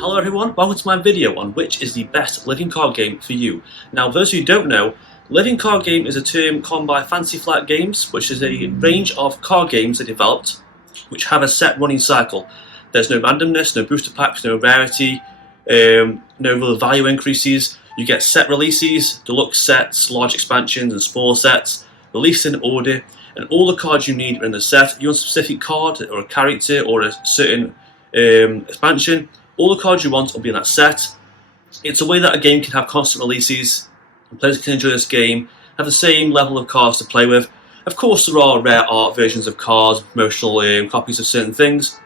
Hello everyone, welcome to my video on which is the best living card game for you. Now, for those who don't know, living card game is a term coined by Fantasy Flight Games, which is a range of card games they developed which have a set running cycle. There's no randomness, no booster packs, no rarity, no real value increases. You get set releases, deluxe sets, large expansions and small sets, released in order, and all the cards you need are in the set. You want a specific card or a character or a certain expansion, all the cards you want will be in that set. It's a way that a game can have constant releases, and players can enjoy this game, have the same level of cards to play with. Of course, there are rare art versions of cards, promotional copies of certain things,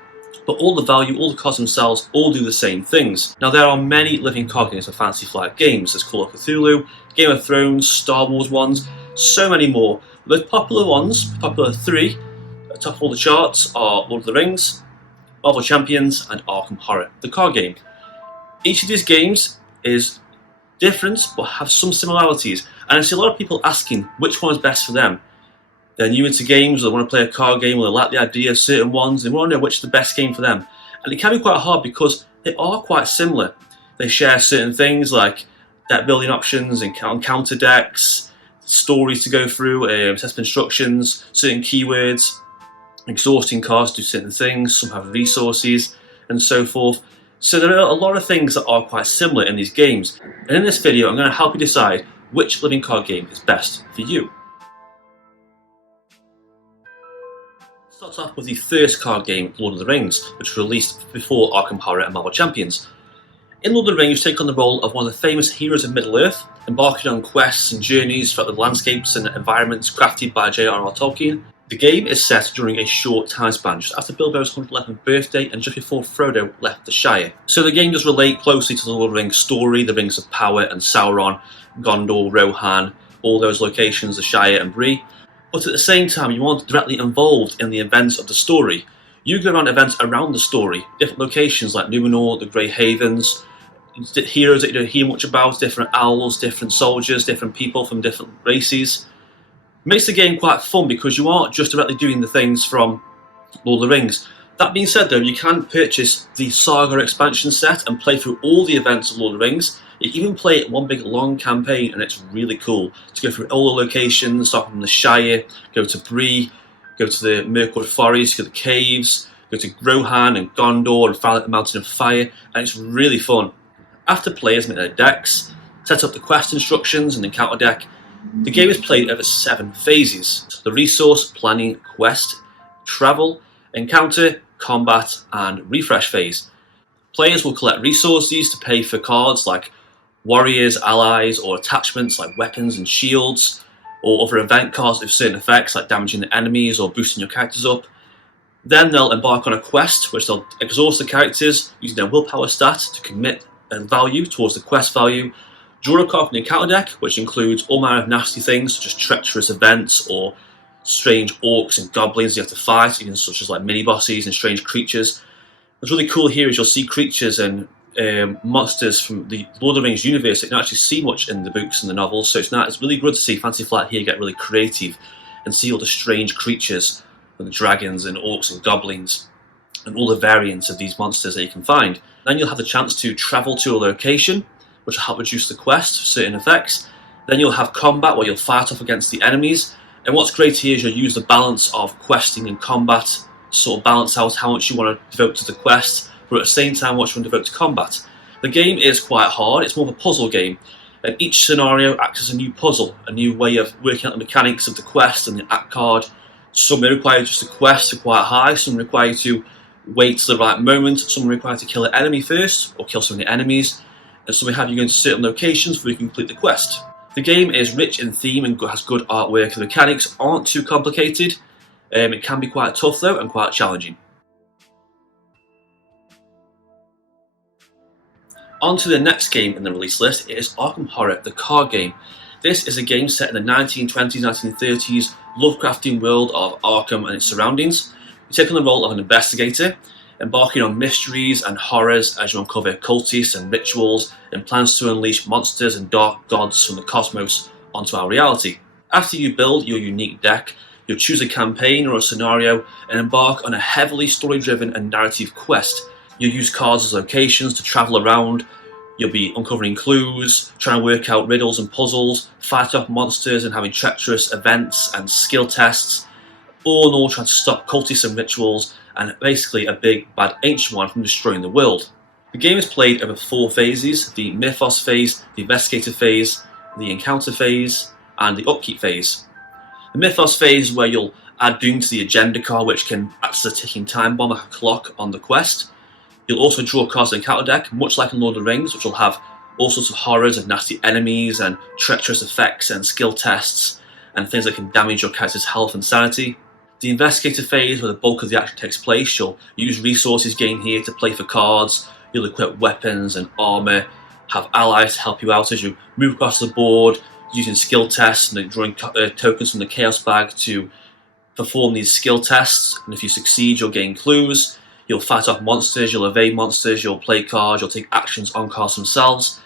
but all the value, all the cards themselves, all do the same things. Now, there are many living card games for Fantasy Flight Games. There's Call of Cthulhu, Game of Thrones, Star Wars ones, so many more. The most popular ones, popular three, at the top of all the charts are Lord of the Rings, Marvel Champions, and Arkham Horror, the card game. Each of these games is different but have some similarities, and I see a lot of people asking which one is best for them. They're new into games, or they want to play a card game, or they like the idea of certain ones, and they want to know which is the best game for them. And it can be quite hard because they are quite similar. They share certain things like deck building options and counter decks, stories to go through, test instructions, certain keywords, exhausting cards to do certain things, some have resources and so forth. So there are a lot of things that are quite similar in these games. And in this video I'm going to help you decide which living card game is best for you. Let's start off with the first card game, Lord of the Rings, which was released before Arkham Horror and Marvel Champions. In Lord of the Rings, you take on the role of one of the famous heroes of Middle-earth, embarking on quests and journeys throughout the landscapes and environments crafted by J.R.R. Tolkien. The game is set during a short time span, just after Bilbo's 111th birthday and just before Frodo left the Shire. So the game does relate closely to the Lord of the Rings story, the Rings of Power and Sauron, Gondor, Rohan, all those locations, the Shire and Bree. But at the same time, you aren't directly involved in the events of the story. You go around events around the story, different locations like Numenor, the Grey Havens, heroes that you don't hear much about, different owls, different soldiers, different people from different races. Makes the game quite fun because you aren't just directly doing the things from Lord of the Rings. That being said though, you can purchase the Saga expansion set and play through all the events of Lord of the Rings. You can even play it one big long campaign and it's really cool to go through all the locations, starting from the Shire, go to Bree, go to the Mirkwood Forest, go to the caves, go to Rohan and Gondor and fight the Mountain of Fire, and it's really fun. After players make their decks, set up the quest instructions and encounter deck, the game is played over 7 phases: the resource, planning, quest, travel, encounter, combat, and refresh phase. Players will collect resources to pay for cards like warriors, allies, or attachments like weapons and shields, or other event cards with certain effects like damaging the enemies or boosting your characters up. Then they'll embark on a quest, which they'll exhaust the characters using their willpower stat to commit a value towards the quest value. Draw a card from the encounter deck, which includes all manner of nasty things, such as treacherous events or strange orcs and goblins you have to fight, even such as like mini-bosses and strange creatures. What's really cool here is you'll see creatures and monsters from the Lord of the Rings universe that you don't actually see much in the books and the novels, so it's really good to see Fantasy Flight here get really creative and see all the strange creatures, like the dragons and orcs and goblins, and all the variants of these monsters that you can find. Then you'll have the chance to travel to a location, which will help reduce the quest for certain effects. Then you'll have combat where you'll fight off against the enemies. And what's great here is you'll use the balance of questing and combat to sort of balance out how much you want to devote to the quest, but at the same time what you want to devote to combat. The game is quite hard, it's more of a puzzle game, and each scenario acts as a new puzzle, a new way of working out the mechanics of the quest and the act card. Some may require just a quest to quite high, some require you to wait to the right moment, some require to kill an enemy first, or kill some of the enemies, and some may have you go into certain locations where you can complete the quest. The game is rich in theme and has good artwork. The mechanics aren't too complicated. It can be quite tough though and quite challenging. On to the next game in the release list. It is Arkham Horror, the card game. This is a game set in the 1920s, 1930s Lovecraftian world of Arkham and its surroundings. You take on the role of an investigator, embarking on mysteries and horrors as you uncover cultists and rituals and plans to unleash monsters and dark gods from the cosmos onto our reality. After you build your unique deck, you'll choose a campaign or a scenario and embark on a heavily story-driven and narrative quest You'll use cards as locations to travel around. You'll be uncovering clues, trying to work out riddles and puzzles, fighting off monsters and having treacherous events and skill tests. All in all, trying to stop cultists and rituals, and basically a big bad ancient one from destroying the world. The game is played over 4 phases: the Mythos phase, the Investigator phase, the Encounter phase, and the Upkeep phase. The Mythos phase is where you'll add doom to the agenda card, which can act as a ticking time bomb like a clock on the quest. You'll also draw cards in the encounter deck, much like in Lord of the Rings, which will have all sorts of horrors of nasty enemies and treacherous effects and skill tests and things that can damage your character's health and sanity. The Investigator phase, where the bulk of the action takes place, you'll use resources gained here to play for cards. You'll equip weapons and armour, have allies to help you out as you move across the board, using skill tests and drawing tokens from the Chaos Bag to perform these skill tests. And if you succeed, you'll gain clues. You'll fight off monsters, you'll evade monsters, you'll play cards, you'll take actions on cards themselves.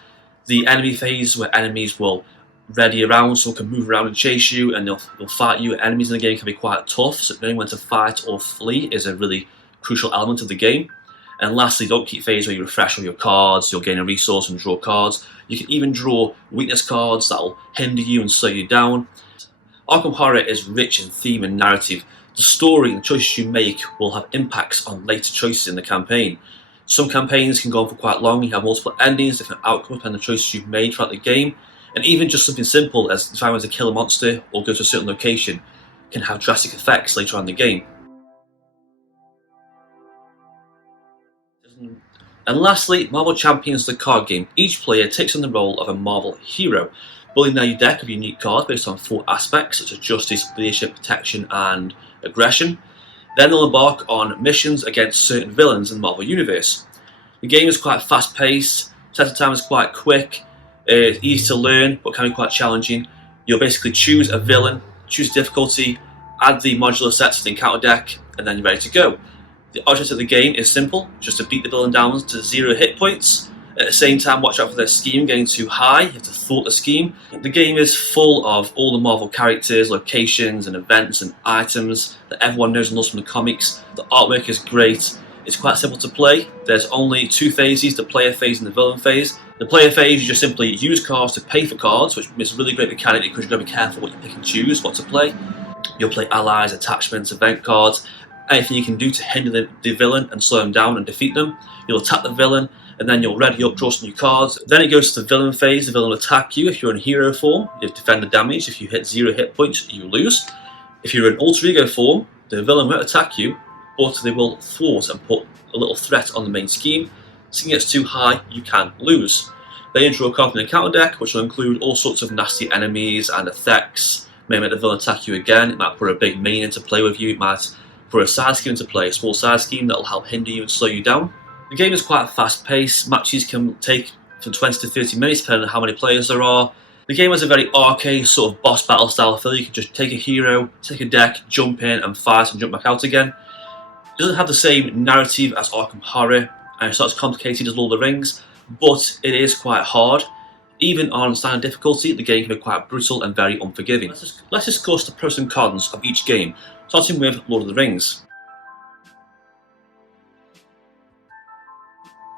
The enemy phase, where enemies will ready around, so can move around and chase you, and they'll fight you. Enemies in the game can be quite tough, so knowing when to fight or flee is a really crucial element of the game. And lastly, the Upkeep phase, where you refresh all your cards, you'll gain a resource and draw cards. You can even draw weakness cards that will hinder you and slow you down. Arkham Horror is rich in theme and narrative. The story and the choices you make will have impacts on later choices in the campaign. Some campaigns can go on for quite long, you have multiple endings, different outcomes and the choices you've made throughout the game, and even just something simple as deciding whether to kill a monster or go to a certain location can have drastic effects later on in the game. And lastly, Marvel Champions, the card game. Each player takes on the role of a Marvel hero, building their deck of unique cards based on 4 aspects such as justice, leadership, protection and aggression. Then they'll embark on missions against certain villains in the Marvel Universe. The game is quite fast paced, setup time is quite quick, it's easy to learn but can be quite challenging. You'll basically choose a villain, choose difficulty, add the modular sets to the encounter deck, and then you're ready to go. The object of the game is simple, just to beat the villain down to 0 hit points. At the same time, watch out for their scheme getting too high. You have to thwart the scheme. The game is full of all the Marvel characters, locations and events and items that everyone knows and loves from the comics. The artwork is great. It's quite simple to play. There's only 2 phases, the player phase and the villain phase. The player phase, you just simply use cards to pay for cards, which is a really great mechanic because you've got to be careful what you pick and choose, what to play. You'll play allies, attachments, event cards, anything you can do to hinder the villain and slow them down and defeat them. You'll attack the villain, and then you'll ready up, draw some new cards. Then it goes to the villain phase. The villain will attack you. If you're in hero form, you defend the damage. If you hit 0 hit points, you lose. If you're in alter ego form, the villain won't attack you, but they will thwart and put a little threat on the main scheme. If it gets too high, you can lose. Then you draw a card from the encounter deck, which will include all sorts of nasty enemies and effects. It may make the villain attack you again. It might put a big minion into play with you. It might put a side scheme into play, a small side scheme that will help hinder you and slow you down. The game is quite fast paced. Matches can take from 20 to 30 minutes depending on how many players there are. The game has a very arcade sort of boss battle style feel. You can just take a hero, take a deck, jump in and fight and jump back out again. It doesn't have the same narrative as Arkham Horror and it's not as complicated as Lord of the Rings, but it is quite hard. Even on standard difficulty, the game can be quite brutal and very unforgiving. Let's discuss the pros and cons of each game, starting with Lord of the Rings.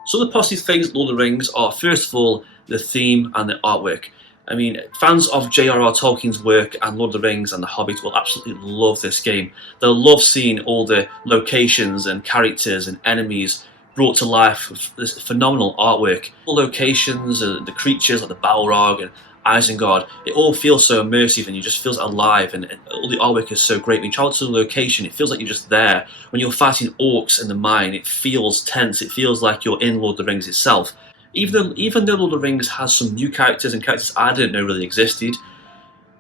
So the positive things with Lord of the Rings are, first of all, the theme and the artwork. I mean, fans of J.R.R. Tolkien's work and Lord of the Rings and The Hobbit will absolutely love this game. They'll love seeing all the locations and characters and enemies brought to life with this phenomenal artwork. All locations, the creatures like the Balrog and Isengard, it all feels so immersive and you just feels alive, and all the artwork is so great. When you travel to the location, it feels like you're just there. When you're fighting orcs in the mine, it feels tense, it feels like you're in Lord of the Rings itself. Even though Lord of the Rings has some new characters and characters I didn't know really existed,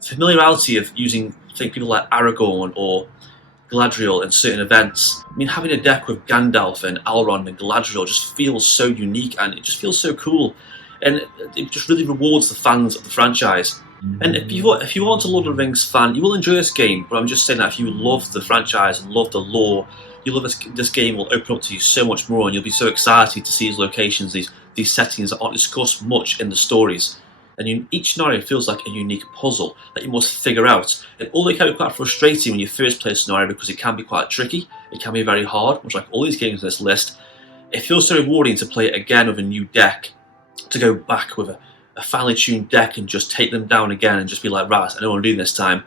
the familiarity of using people like Aragorn or Galadriel in certain events. I mean, having a deck with Gandalf and Elrond and Galadriel just feels so unique and it just feels so cool. And it just really rewards the fans of the franchise. And if you aren't a Lord of the Rings fan, you will enjoy this game, but I'm just saying that if you love the franchise and love the lore, you love this game will open up to you so much more and you'll be so excited to see these locations, these settings that aren't discussed much in the stories. And each scenario feels like a unique puzzle that you must figure out. And although it can be quite frustrating when you first play a scenario because it can be quite tricky, it can be very hard, much like all these games on this list, It feels so rewarding to play it again with a new deck, to go back with a finely tuned deck and just take them down again and just be like, right, I know what I'm doing this time.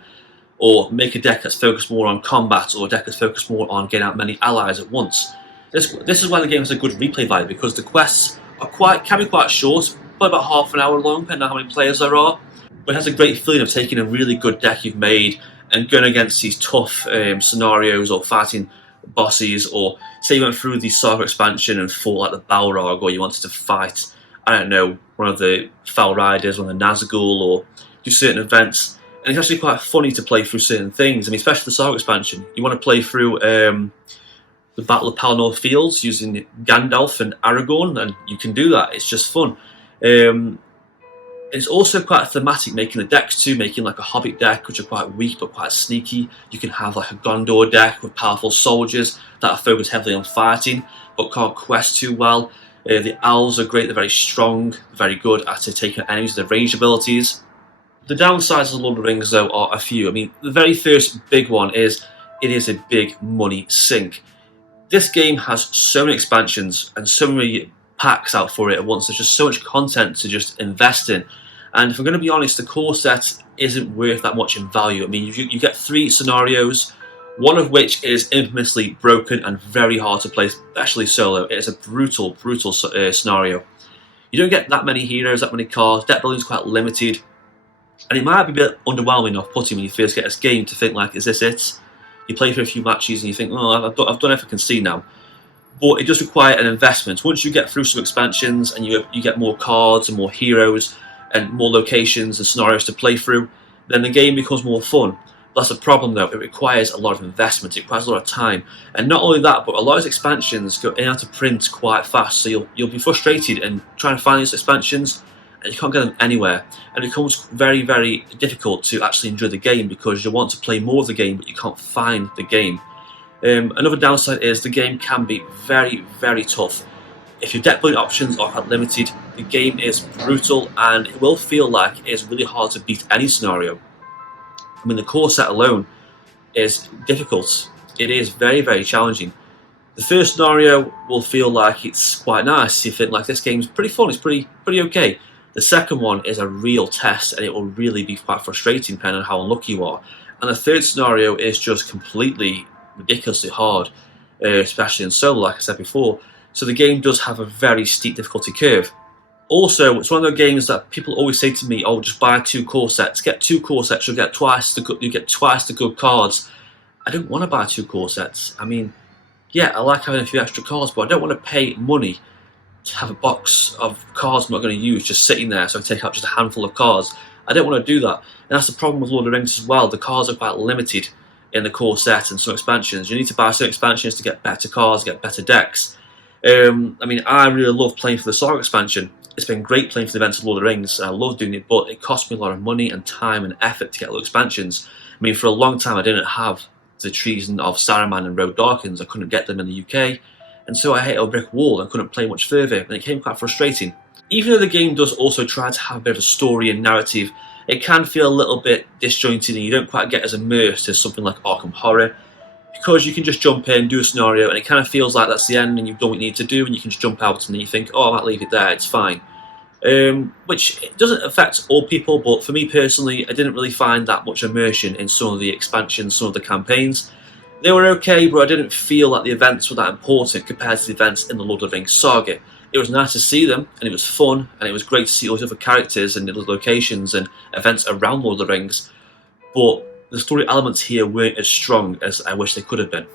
Or make a deck that's focused more on combat, or a deck that's focused more on getting out many allies at once. This is why the game has a good replay value, because the quests can be quite short, probably about half an hour long, depending on how many players there are. But it has a great feeling of taking a really good deck you've made and going against these tough scenarios, or fighting bosses, or say you went through the Saga expansion and fought like the Balrog, or you wanted to fight, I don't know, one of the Fell Riders, one of the Nazgul, or do certain events. And it's actually quite funny to play through certain things. I mean, especially the Saga expansion. You want to play through the Battle of Pelennor Fields using Gandalf and Aragorn, and you can do that. It's just fun. It's also quite thematic, making the decks too, making like a Hobbit deck, which are quite weak but quite sneaky. You can have like a Gondor deck with powerful soldiers that are focused heavily on fighting but can't quest too well. The elves are great, they're very strong, very good at taking enemies with their ranged abilities. The downsides of Lord of the Rings, though, are a few. I mean, the very first big one is it is a big money sink. This game has so many expansions and so many packs out for it at once. There's just so much content to just invest in. And if I'm going to be honest, the core set isn't worth that much in value. I mean, you get 3 scenarios, one of which is infamously broken and very hard to play, especially solo. It is a brutal scenario. You don't get that many heroes, that many cards. Deck building is quite limited. And it might be a bit underwhelming off-putting when you first get this game to think like, is this it? You play for a few matches and you think, oh, I've done everything I can see now. But it does require an investment. Once you get through some expansions and you get more cards and more heroes and more locations and scenarios to play through, then the game becomes more fun. That's the problem though, it requires a lot of investment, it requires a lot of time. And not only that, but a lot of expansions go in and out of print quite fast, so you'll be frustrated and trying to find these expansions and you can't get them anywhere. And it becomes very, very difficult to actually enjoy the game because you want to play more of the game but you can't find the game. Another downside is the game can be very, very tough. If your deck building options are quite limited, the game is brutal and it will feel like it's really hard to beat any scenario. I mean, the core set alone is difficult. It is very, very challenging. The first scenario will feel like it's quite nice. You think like this game's pretty fun, it's pretty okay. The second one is a real test and it will really be quite frustrating depending on how unlucky you are. And the third scenario is just completely ridiculously hard, especially in solo, like I said before. So the game does have a very steep difficulty curve. Also, it's one of those games that people always say to me, oh, just buy 2 core sets. Get 2 core sets, you'll get twice the good cards. I don't want to buy 2 core sets. I mean, yeah, I like having a few extra cards, but I don't want to pay money to have a box of cards I'm not going to use just sitting there so I can take out just a handful of cards. I don't want to do that. And that's the problem with Lord of the Rings as well. The cards are quite limited in the core set and some expansions. You need to buy some expansions to get better cards, get better decks. I mean, I really love playing for the Saga expansion. It's been great playing for the events of Lord of the Rings. I love doing it, but it cost me a lot of money and time and effort to get those expansions. I mean, for a long time I didn't have the Treason of Saruman and Road Darkens. I couldn't get them in the UK, and so I hit a brick wall and couldn't play much further, and it became quite frustrating. Even though the game does also try to have a bit of a story and narrative, it can feel a little bit disjointed and you don't quite get as immersed as something like Arkham Horror, because you can just jump in, do a scenario, and it kind of feels like that's the end and you've done what you need to do and you can just jump out and then you think, oh, I might leave it there, it's fine. Which it doesn't affect all people, but for me personally, I didn't really find that much immersion in some of the expansions, some of the campaigns. They were okay, but I didn't feel like the events were that important compared to the events in the Lord of the Rings saga. It was nice to see them, and it was fun, and it was great to see all the other characters and the other locations and events around Lord of the Rings, but the story elements here weren't as strong as I wish they could have been.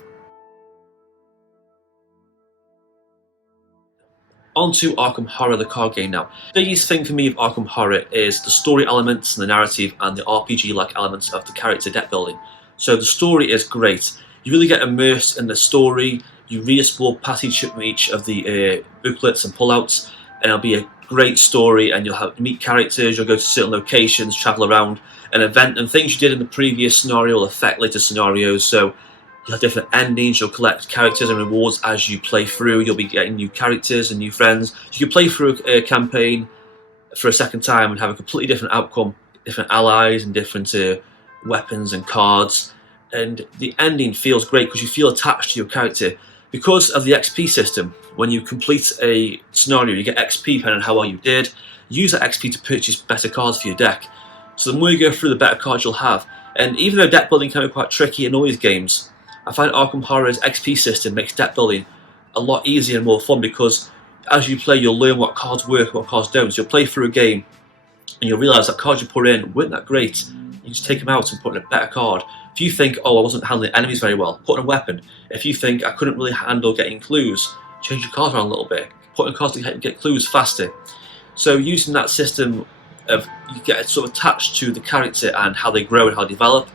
On to Arkham Horror, the card game now. The biggest thing for me of Arkham Horror is the story elements and the narrative and the RPG-like elements of the character deck building. So the story is great. You really get immersed in the story, you re-explore past each of the booklets and pullouts, and it'll be a great story, and you'll meet characters, you'll go to certain locations, travel around an event, and things you did in the previous scenario will affect later scenarios, so you'll have different endings, you'll collect characters and rewards as you play through, you'll be getting new characters and new friends. You can play through a campaign for a second time and have a completely different outcome, different allies and different weapons and cards, and the ending feels great because you feel attached to your character. Because of the XP system, when you complete a scenario, you get XP depending on how well you did. Use that XP to purchase better cards for your deck. So the more you go through, the better cards you'll have. And even though deck building can be quite tricky in all these games, I find Arkham Horror's XP system makes deck building a lot easier and more fun, because as you play, you'll learn what cards work and what cards don't. So you'll play through a game and you'll realise that cards you put in weren't that great. You just take them out and put in a better card. If you think, oh, I wasn't handling enemies very well, put in a weapon. If you think I couldn't really handle getting clues, change your cards around a little bit. Put in cards to get clues faster. So using that system of, you get sort of attached to the character and how they grow and how they develop.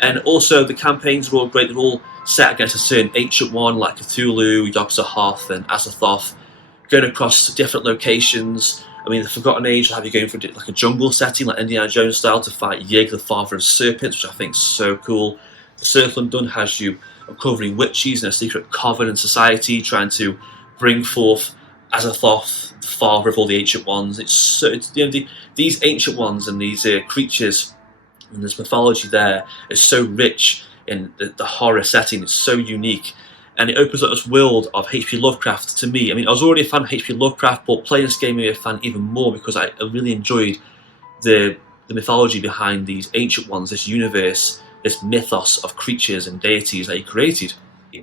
And also the campaigns are all great. They're all set against a certain ancient one like Cthulhu, Yog-Sothoth and Azathoth, going across different locations. I mean, the Forgotten Age will have you going for like a jungle setting, like Indiana Jones style, to fight Yig, the father of serpents, which I think is so cool. The Circle Undone has you uncovering witches in a secret coven and society, trying to bring forth Azathoth, the father of all the ancient ones. These ancient ones and these creatures and this mythology there is so rich in the horror setting. It's so unique. And it opens up this world of H.P. Lovecraft to me. I mean, I was already a fan of H.P. Lovecraft, but playing this game made me a fan even more, because I really enjoyed the mythology behind these ancient ones, this universe, this mythos of creatures and deities that he created.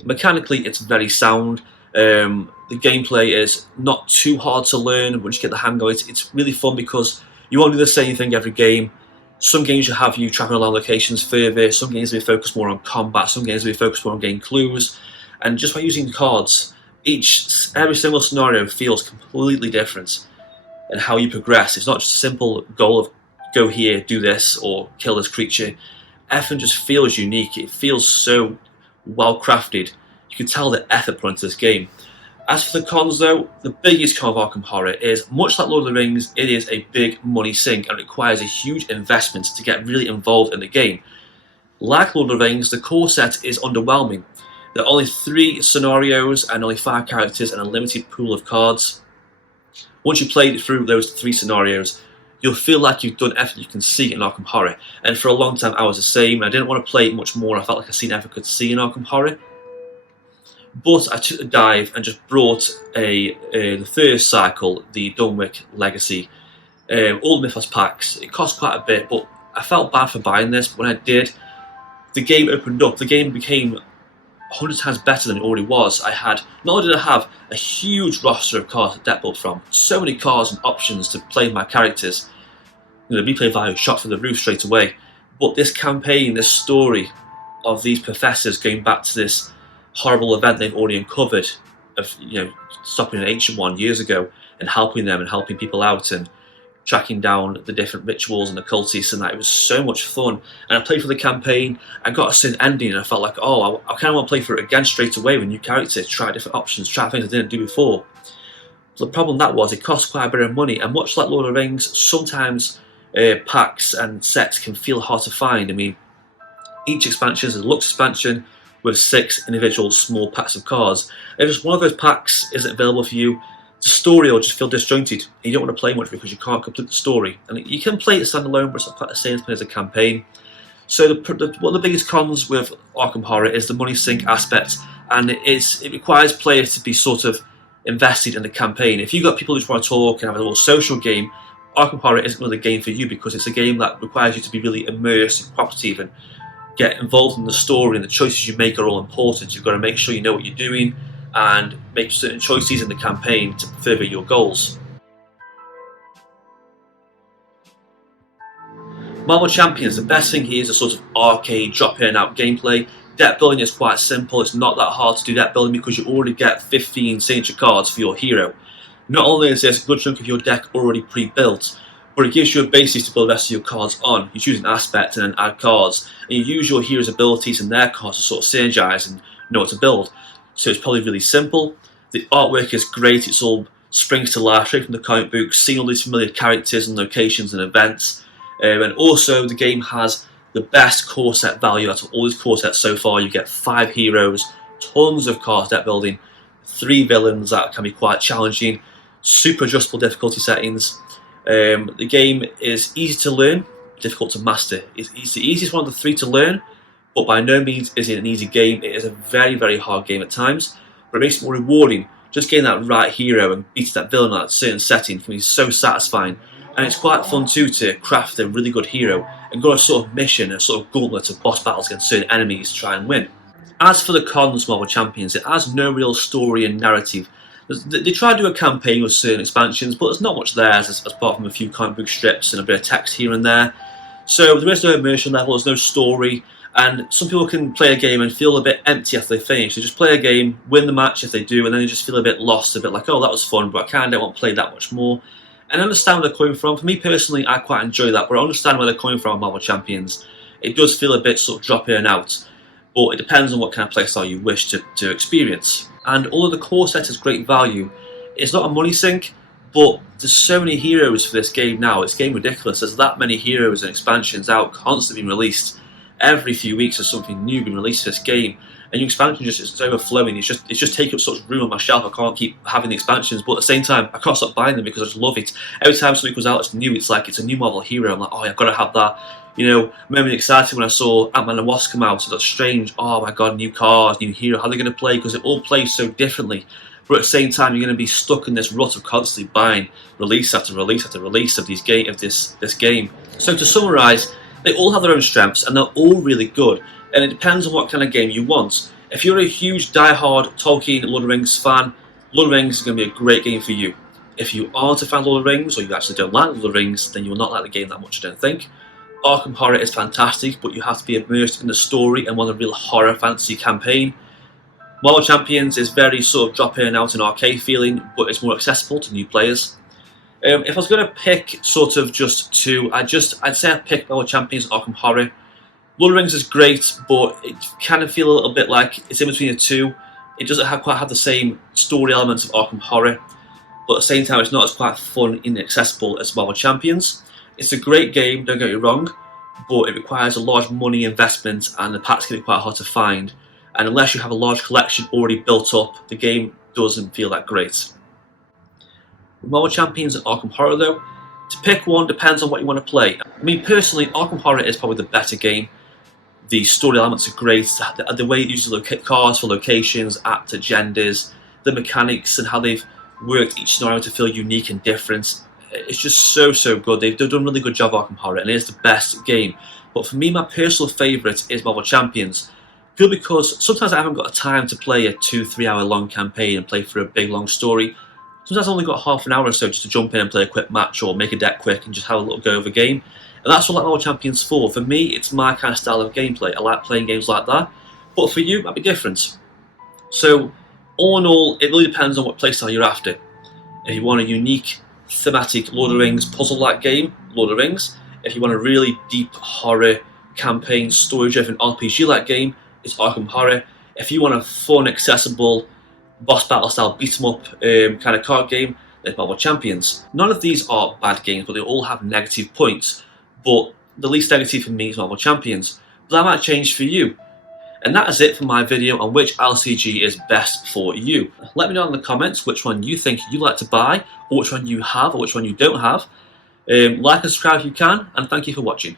Mechanically, it's very sound. The gameplay is not too hard to learn. Once you get the hang of it, it's really fun, because you won't do the same thing every game. Some games you have you traveling around locations further. Some games will be focused more on combat. Some games will be focused more on getting clues. And just by using cards, every single scenario feels completely different in how you progress. It's not just a simple goal of go here, do this, or kill this creature. Everything just feels unique. It feels so well crafted. You can tell the effort put into this game. As for the cons though, the biggest con of Arkham Horror is, much like Lord of the Rings, it is a big money sink and requires a huge investment to get really involved in the game. Like Lord of the Rings, the core set is underwhelming. There are only 3 scenarios and only 5 characters and a limited pool of cards. Once you played through those 3 scenarios, you'll feel like you've done everything you can see in Arkham Horror. And for a long time I was the same. I didn't want to play it much more. I felt like I'd seen everything I could see in Arkham Horror. But I took the dive and just brought the first cycle, the Dunwich Legacy, all the Mythos packs. It cost quite a bit, but I felt bad for buying this. But when I did, the game opened up. The game became 100 times better than it already was. Not only did I have a huge roster of cards to deck build from, so many cards and options to play my characters, the replay value shot through the roof straight away. But this campaign, this story of these professors going back to this horrible event they've already uncovered, of stopping an ancient one years ago and helping them and helping people out and tracking down the different rituals and the cultists, and that, it was so much fun. And I played for the campaign, I got a certain ending and I felt like, oh, I kind of want to play for it again straight away with new characters, try different options, try things I didn't do before. So the problem that was, it cost quite a bit of money, and much like Lord of the Rings, sometimes packs and sets can feel hard to find. I mean, each expansion is a deluxe expansion with 6 individual small packs of cards. If just one of those packs isn't available for you, the story will just feel disjointed. You don't want to play much because you can't complete the story. And you can play it standalone, but it's not quite the same as playing as a campaign. So one of the biggest cons with Arkham Horror is the money sink aspect, and it requires players to be sort of invested in the campaign. If you've got people who just want to talk and have a little social game, Arkham Horror isn't really the game for you, because it's a game that requires you to be really immersed and cooperative and get involved in the story, and the choices you make are all important. You've got to make sure you know what you're doing and make certain choices in the campaign to further your goals. Marvel Champions, the best thing here is a sort of arcade drop in and out gameplay. Deck building is quite simple. It's not that hard to do deck building because you already get 15 signature cards for your hero. Not only is this a good chunk of your deck already pre-built, but it gives you a basis to build the rest of your cards on. You choose an aspect and then add cards, and you use your hero's abilities and their cards to sort of synergize and know what to build. So it's probably really simple. The artwork is great. It's all springs to life straight from the comic books, seeing all these familiar characters and locations and events. And also the game has the best core set value out of all these core sets so far. You get 5 heroes, tons of cards deck building, 3 villains that can be quite challenging, super adjustable difficulty settings. The game is easy to learn, difficult to master. It's the easiest one of the 3 to learn, but by no means is it an easy game. It is a very, very hard game at times. but it makes it more rewarding. Just getting that right hero and beating that villain at a certain setting can be so satisfying. And it's quite fun too to craft a really good hero and go on a sort of mission, a sort of gauntlet of boss battles against certain enemies to try and win. As for the cons of Marvel Champions, it has no real story and narrative. They try to do a campaign with certain expansions, but there's not much there apart from a few comic book strips and a bit of text here and there. So there is no immersion level, there's no story, and some people can play a game and feel a bit empty after they finish. They just play a game, win the match if they do, and then they just feel a bit lost, a bit like, oh, that was fun, but I kind of don't want to play that much more. And I understand where they're coming from. For me personally, I quite enjoy that, but I understand where they're coming from with Marvel Champions. It does feel a bit sort of drop in and out, but it depends on what kind of playstyle you wish to experience. And although the core set is great value, it's not a money sink, but there's so many heroes for this game now, it's getting ridiculous. There's that many heroes and expansions out, constantly being released. Every few weeks there's something new being released for this game, and your expansion it's overflowing. It's just taking up so much room on my shelf. I can't keep having the expansions, but at the same time I can't stop buying them because I just love it. Every time something comes out that's new, it's like it's a new Marvel hero. I'm like, oh, I've got to have that. You know, I remember excited when I saw Ant-Man and Wasp come out, so that's strange. Oh my god, new cars, new hero, how are they going to play? Because it all plays so differently. But at the same time, you're going to be stuck in this rut of constantly buying release after release after release of this game. So to summarise, they all have their own strengths and they're all really good. And it depends on what kind of game you want. If you're a huge die-hard Tolkien Lord of the Rings fan, Lord of the Rings is going to be a great game for you. If you aren't a fan of Lord of the Rings, or you actually don't like Lord of the Rings, then you will not like the game that much, I don't think. Arkham Horror is fantastic, but you have to be immersed in the story and want a real horror fantasy campaign. Marvel Champions is very sort of drop in and out and arcade feeling, but it's more accessible to new players. If I was going to pick sort of just two, I'd say I'd pick Marvel Champions and Arkham Horror. Lord of the Rings is great, but it kind of feel a little bit like it's in between the two. It doesn't quite have the same story elements of Arkham Horror, but at the same time it's not as quite fun and accessible as Marvel Champions. It's a great game, don't get me wrong, but it requires a large money investment and the packs can be quite hard to find. And unless you have a large collection already built up, the game doesn't feel that great. With Marvel Champions and Arkham Horror though, to pick one depends on what you want to play. I mean, personally, Arkham Horror is probably the better game. The story elements are great, the way it uses cards for locations, apt agendas, the mechanics and how they've worked each scenario to feel unique and different. It's just so good. They've done a really good job of Arkham Horror and it is the best game. But for me, my personal favourite is Marvel Champions. Purely because sometimes I haven't got time to play a 2-3 hour long campaign and play for a big long story. Sometimes I've only got half an hour or so just to jump in and play a quick match or make a deck quick and just have a little go of a game. And that's what I like Marvel Champions for. For me, it's my kind of style of gameplay. I like playing games like that. But for you, it might be different. So, all in all, it really depends on what playstyle you're after. If you want a unique, thematic Lord of the Rings puzzle-like game, Lord of the Rings. If you want a really deep horror, campaign, story-driven RPG-like game, it's Arkham Horror. If you want a fun, accessible, boss battle style beat 'em up kind of card game, there's Marvel Champions. None of these are bad games, but they all have negative points. But the least negative for me is Marvel Champions. But that might change for you. And that is it for my video on which LCG is best for you. Let me know in the comments which one you think you like to buy, or which one you have, or which one you don't have. Like and subscribe if you can, and thank you for watching.